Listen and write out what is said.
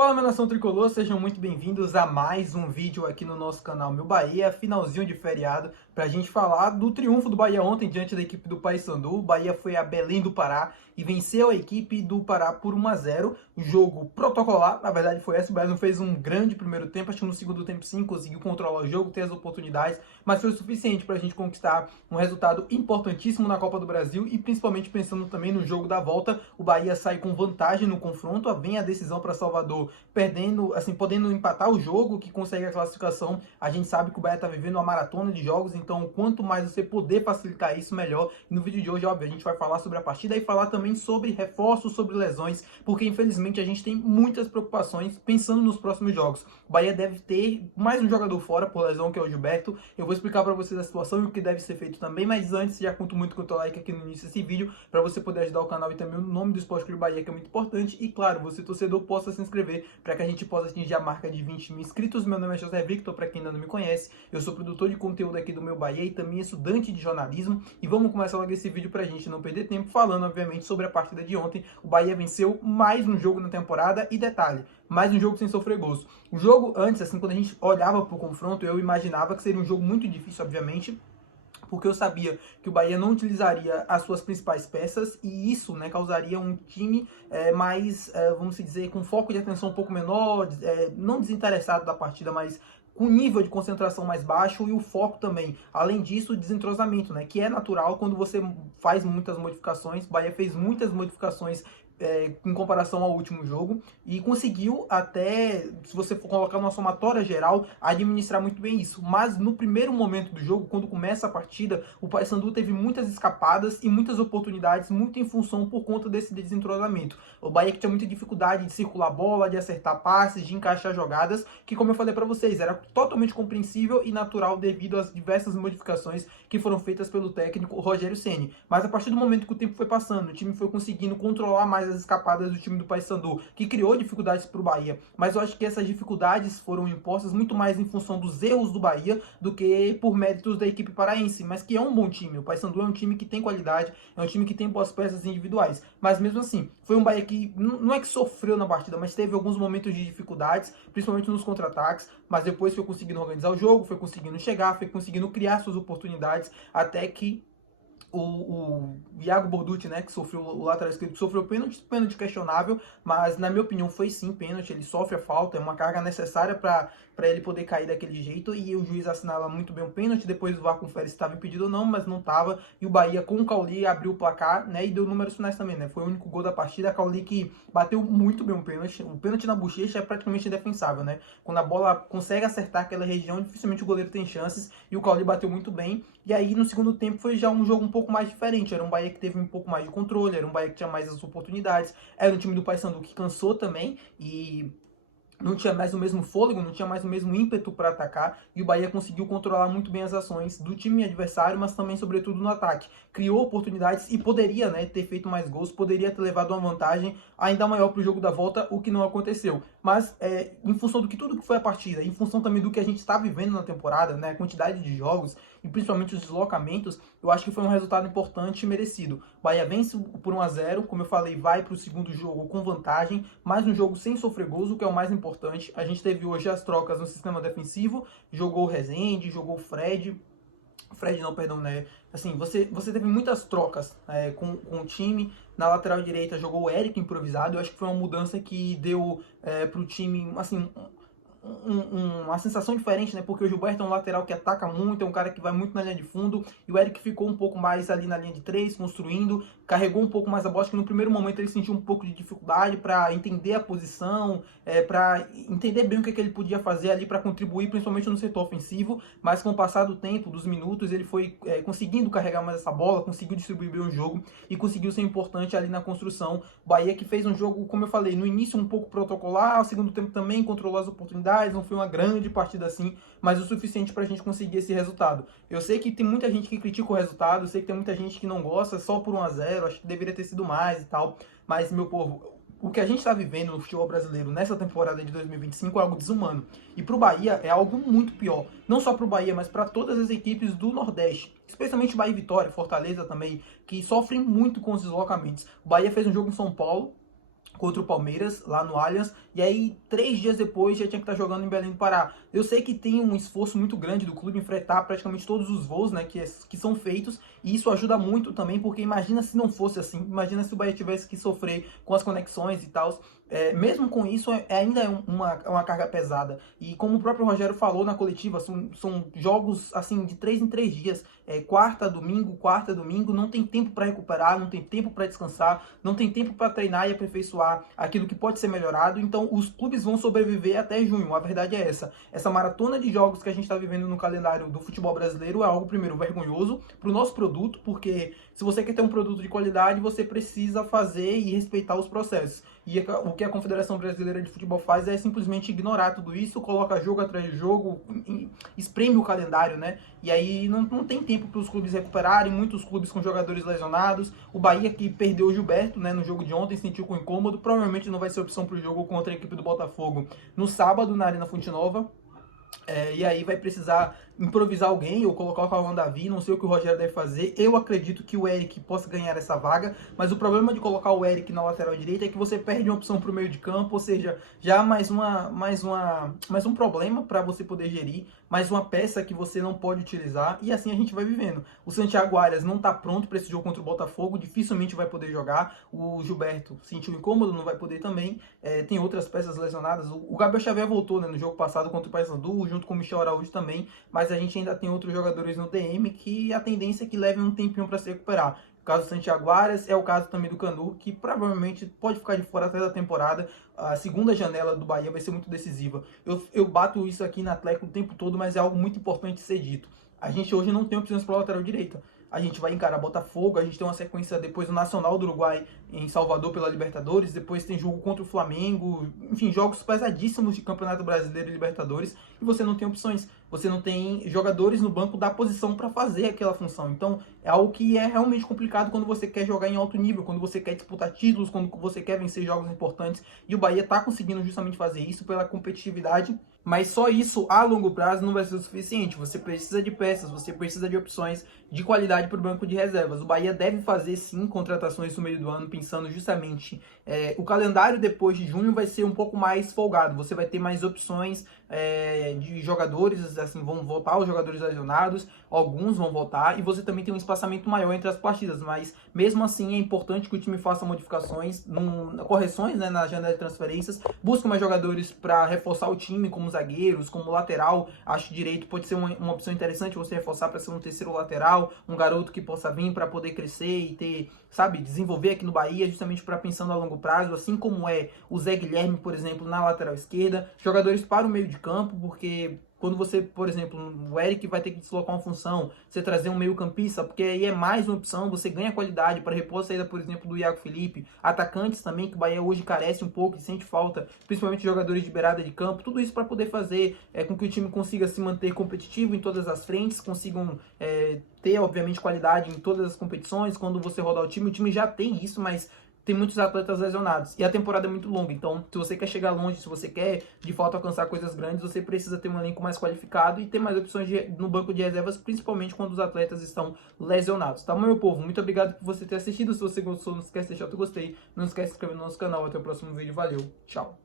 Fala, minha nação tricolor, sejam muito bem-vindos a mais um vídeo aqui no nosso canal Meu Bahia, finalzinho de feriado, pra gente falar do triunfo do Bahia ontem diante da equipe do Paysandu. O Bahia foi a Belém do Pará e venceu a equipe do Pará por 1-0, jogo protocolar, na verdade foi essa. O Bahia não fez um grande primeiro tempo, acho que no segundo tempo sim, conseguiu controlar o jogo, ter as oportunidades, mas foi o suficiente pra gente conquistar um resultado importantíssimo na Copa do Brasil e principalmente pensando também no jogo da volta. O Bahia sai com vantagem no confronto, vem a decisão para Salvador perdendo, assim, podendo empatar o jogo, que consegue a classificação. A gente sabe que o Bahia está vivendo uma maratona de jogos, então quanto mais você poder facilitar isso, melhor. E no vídeo de hoje, óbvio, a gente vai falar sobre a partida e falar também sobre reforços, sobre lesões, porque infelizmente a gente tem muitas preocupações pensando nos próximos jogos. O Bahia deve ter mais um jogador fora por lesão, que é o Gilberto. Eu vou explicar para vocês a situação e o que deve ser feito também, mas antes, já conto muito com o teu like aqui no início desse vídeo, para você poder ajudar o canal e também o nome do Esporte Clube Bahia, que é muito importante. E claro, você torcedor possa se inscrever para que a gente possa atingir a marca de 20 mil inscritos. Meu nome é José Victor, para quem ainda não me conhece. Eu sou produtor de conteúdo aqui do Meu Bahia e também estudante de jornalismo. E vamos começar logo esse vídeo para a gente não perder tempo, falando obviamente sobre a partida de ontem. O Bahia venceu mais um jogo na temporada e detalhe, mais um jogo sem sofrer gols. O jogo antes, assim, quando a gente olhava para o confronto, eu imaginava que seria um jogo muito difícil, obviamente, porque eu sabia que o Bahia não utilizaria as suas principais peças e isso, né, causaria um time mais, vamos dizer, com foco de atenção um pouco menor, não desinteressado da partida, mas com nível de concentração mais baixo e o foco também. Além disso, o desentrosamento, né, que é natural quando você faz muitas modificações. O Bahia fez muitas modificações em comparação ao último jogo e conseguiu até, se você for colocar numa somatória geral, administrar muito bem isso. Mas no primeiro momento do jogo, quando começa a partida, o Paysandu teve muitas escapadas e muitas oportunidades, muito em função por conta desse desentrosamento. O Bahia que tinha muita dificuldade de circular a bola, de acertar passes, de encaixar jogadas, que, como eu falei para vocês, era totalmente compreensível e natural devido às diversas modificações que foram feitas pelo técnico Rogério Ceni. Mas a partir do momento que o tempo foi passando, o time foi conseguindo controlar mais as escapadas do time do Paysandu, que criou dificuldades para o Bahia. Mas eu acho que essas dificuldades foram impostas muito mais em função dos erros do Bahia do que por méritos da equipe paraense, mas que é um bom time. O Paysandu é um time que tem qualidade, é um time que tem boas peças individuais. Mas mesmo assim, foi um Bahia que não é que sofreu na partida, mas teve alguns momentos de dificuldades, principalmente nos contra-ataques, mas depois foi conseguindo organizar o jogo, foi conseguindo chegar, foi conseguindo criar suas oportunidades, até que o Iago Borducci, né, que sofreu o lateral esquerdo, que sofreu pênalti questionável, mas na minha opinião foi sim pênalti. Ele sofre a falta, é uma carga necessária para ele poder cair daquele jeito, e o juiz assinala muito bem o pênalti. Depois o VAR confere se estava impedido ou não, mas não estava, e o Bahia com o Cauli abriu o placar, né, e deu números finais também, né, foi o único gol da partida. A Cauli que bateu muito bem o pênalti na bochecha é praticamente indefensável, né, quando a bola consegue acertar aquela região, dificilmente o goleiro tem chances, e o Cauli bateu muito bem. E aí no segundo tempo foi já um jogo um pouco mais diferente, era um Bahia que teve um pouco mais de controle, era um Bahia que tinha mais as oportunidades, era um time do Paysandu que cansou também e não tinha mais o mesmo fôlego, não tinha mais o mesmo ímpeto para atacar, e o Bahia conseguiu controlar muito bem as ações do time adversário, mas também, sobretudo, no ataque. Criou oportunidades e poderia, né, ter feito mais gols, poderia ter levado uma vantagem ainda maior para o jogo da volta, o que não aconteceu. Mas, em função do que tudo que foi a partida, em função também do que a gente está vivendo na temporada, né, a quantidade de jogos e principalmente os deslocamentos, eu acho que foi um resultado importante e merecido. O Bahia vence por 1-0, como eu falei, vai para o segundo jogo com vantagem, mais um jogo sem sofrer gols, o que é o mais importante. A gente teve hoje as trocas no sistema defensivo, jogou o Rezende, jogou o Fred não, perdão, né? Assim, você teve muitas trocas com o time. Na lateral direita jogou o Eric improvisado. Eu acho que foi uma mudança que deu para o time, assim, uma sensação diferente, né? Porque o Gilberto é um lateral que ataca muito, é um cara que vai muito na linha de fundo, e o Eric ficou um pouco mais ali na linha de 3, construindo, carregou um pouco mais a bola. Acho que no primeiro momento ele sentiu um pouco de dificuldade para entender a posição, para entender bem o que ele podia fazer ali para contribuir, principalmente no setor ofensivo, mas com o passar do tempo, dos minutos, ele foi conseguindo carregar mais essa bola, conseguiu distribuir bem o jogo e conseguiu ser importante ali na construção. O Bahia que fez um jogo, como eu falei, no início um pouco protocolar, no segundo tempo também controlou as oportunidades, não foi uma grande partida assim, mas o suficiente para a gente conseguir esse resultado. Eu sei que tem muita gente que critica o resultado, eu sei que tem muita gente que não gosta, só por 1-0, acho que deveria ter sido mais e tal, mas, meu povo, o que a gente está vivendo no futebol brasileiro nessa temporada de 2025 é algo desumano. E para o Bahia é algo muito pior. Não só para o Bahia, mas para todas as equipes do Nordeste. Especialmente Bahia e Vitória, Fortaleza também, que sofrem muito com os deslocamentos. O Bahia fez um jogo em São Paulo, contra o Palmeiras, lá no Allianz, e aí 3 dias depois já tinha que estar jogando em Belém do Pará. Eu sei que tem um esforço muito grande do clube em fretar praticamente todos os voos, né, que são feitos, e isso ajuda muito também, porque imagina se não fosse assim, imagina se o Bahia tivesse que sofrer com as conexões e tal. Mesmo com isso, ainda é uma carga pesada. E como o próprio Rogério falou na coletiva, são jogos assim de 3 em 3 dias. Quarta, domingo, não tem tempo para recuperar, não tem tempo para descansar, não tem tempo para treinar e aperfeiçoar aquilo que pode ser melhorado. Então, os clubes vão sobreviver até junho. A verdade é essa. Essa maratona de jogos que a gente está vivendo no calendário do futebol brasileiro é algo, primeiro, vergonhoso para o nosso produto, porque se você quer ter um produto de qualidade, você precisa fazer e respeitar os processos. E o que a Confederação Brasileira de Futebol faz é simplesmente ignorar tudo isso, coloca jogo atrás de jogo, espreme o calendário, né? E aí não tem tempo para os clubes recuperarem, muitos clubes com jogadores lesionados. O Bahia, que perdeu o Gilberto, né, no jogo de ontem, sentiu com incômodo, provavelmente não vai ser opção para o jogo contra a equipe do Botafogo no sábado, na Arena Fonte Nova. E aí vai precisar improvisar alguém ou colocar o Calvão Davi, não sei o que o Rogério deve fazer. Eu acredito que o Eric possa ganhar essa vaga, mas o problema de colocar o Eric na lateral direita é que você perde uma opção para o meio de campo, ou seja, já mais um problema para você poder gerir, mais uma peça que você não pode utilizar, e assim a gente vai vivendo. O Santiago Arias não está pronto para esse jogo contra o Botafogo, dificilmente vai poder jogar. O Gilberto sentiu incômodo, não vai poder também. Tem outras peças lesionadas. O Gabriel Xavier voltou, né, no jogo passado contra o Paysandu, junto com o Michel Araújo também, mas a gente ainda tem outros jogadores no DM que a tendência é que levem um tempinho para se recuperar. O caso do Santiago Arias, é o caso também do Canu, que provavelmente pode ficar de fora até da temporada. A segunda janela do Bahia vai ser muito decisiva. Eu bato isso aqui na tecla o tempo todo, mas é algo muito importante de ser dito. A gente hoje não tem opções para a lateral direita. A gente vai encarar Botafogo, a gente tem uma sequência depois do Nacional do Uruguai em Salvador pela Libertadores, depois tem jogo contra o Flamengo, enfim, jogos pesadíssimos de Campeonato Brasileiro e Libertadores, e você não tem opções, você não tem jogadores no banco da posição para fazer aquela função. Então, é algo que é realmente complicado quando você quer jogar em alto nível, quando você quer disputar títulos, quando você quer vencer jogos importantes, e o Bahia está conseguindo justamente fazer isso pela competitividade. Mas só isso a longo prazo não vai ser o suficiente. Você precisa de peças, você precisa de opções de qualidade para o banco de reservas. O Bahia deve fazer sim contratações no meio do ano, pensando justamente o calendário depois de junho vai ser um pouco mais folgado. Você vai ter mais opções de jogadores, assim, vão voltar os jogadores lesionados, alguns vão voltar, e você também tem um espaçamento maior entre as partidas. Mas mesmo assim é importante que o time faça modificações, correções, né, na janela de transferências, busque mais jogadores para reforçar o time, como zagueiros, como lateral. Acho que direito pode ser uma opção interessante você reforçar para ser um terceiro lateral, um garoto que possa vir para poder crescer e ter, sabe, desenvolver aqui no Bahia, justamente para pensando a longo prazo, assim como é o Zé Guilherme, por exemplo, na lateral esquerda, jogadores para o meio de campo, porque quando você, por exemplo, o Eric vai ter que deslocar uma função, você trazer um meio campista, porque aí é mais uma opção, você ganha qualidade para repor a saída, por exemplo, do Iago Felipe, atacantes também, que o Bahia hoje carece um pouco e sente falta, principalmente jogadores de beirada de campo, tudo isso para poder fazer com que o time consiga se manter competitivo em todas as frentes, consigam ter, obviamente, qualidade em todas as competições. Quando você rodar o time já tem isso, mas tem muitos atletas lesionados. E a temporada é muito longa, então se você quer chegar longe, se você quer de fato alcançar coisas grandes, você precisa ter um elenco mais qualificado e ter mais opções no banco de reservas, principalmente quando os atletas estão lesionados. Tá bom, meu povo? Muito obrigado por você ter assistido. Se você gostou, não esquece de deixar o teu gostei. Não esquece de se inscrever no nosso canal. Até o próximo vídeo. Valeu. Tchau.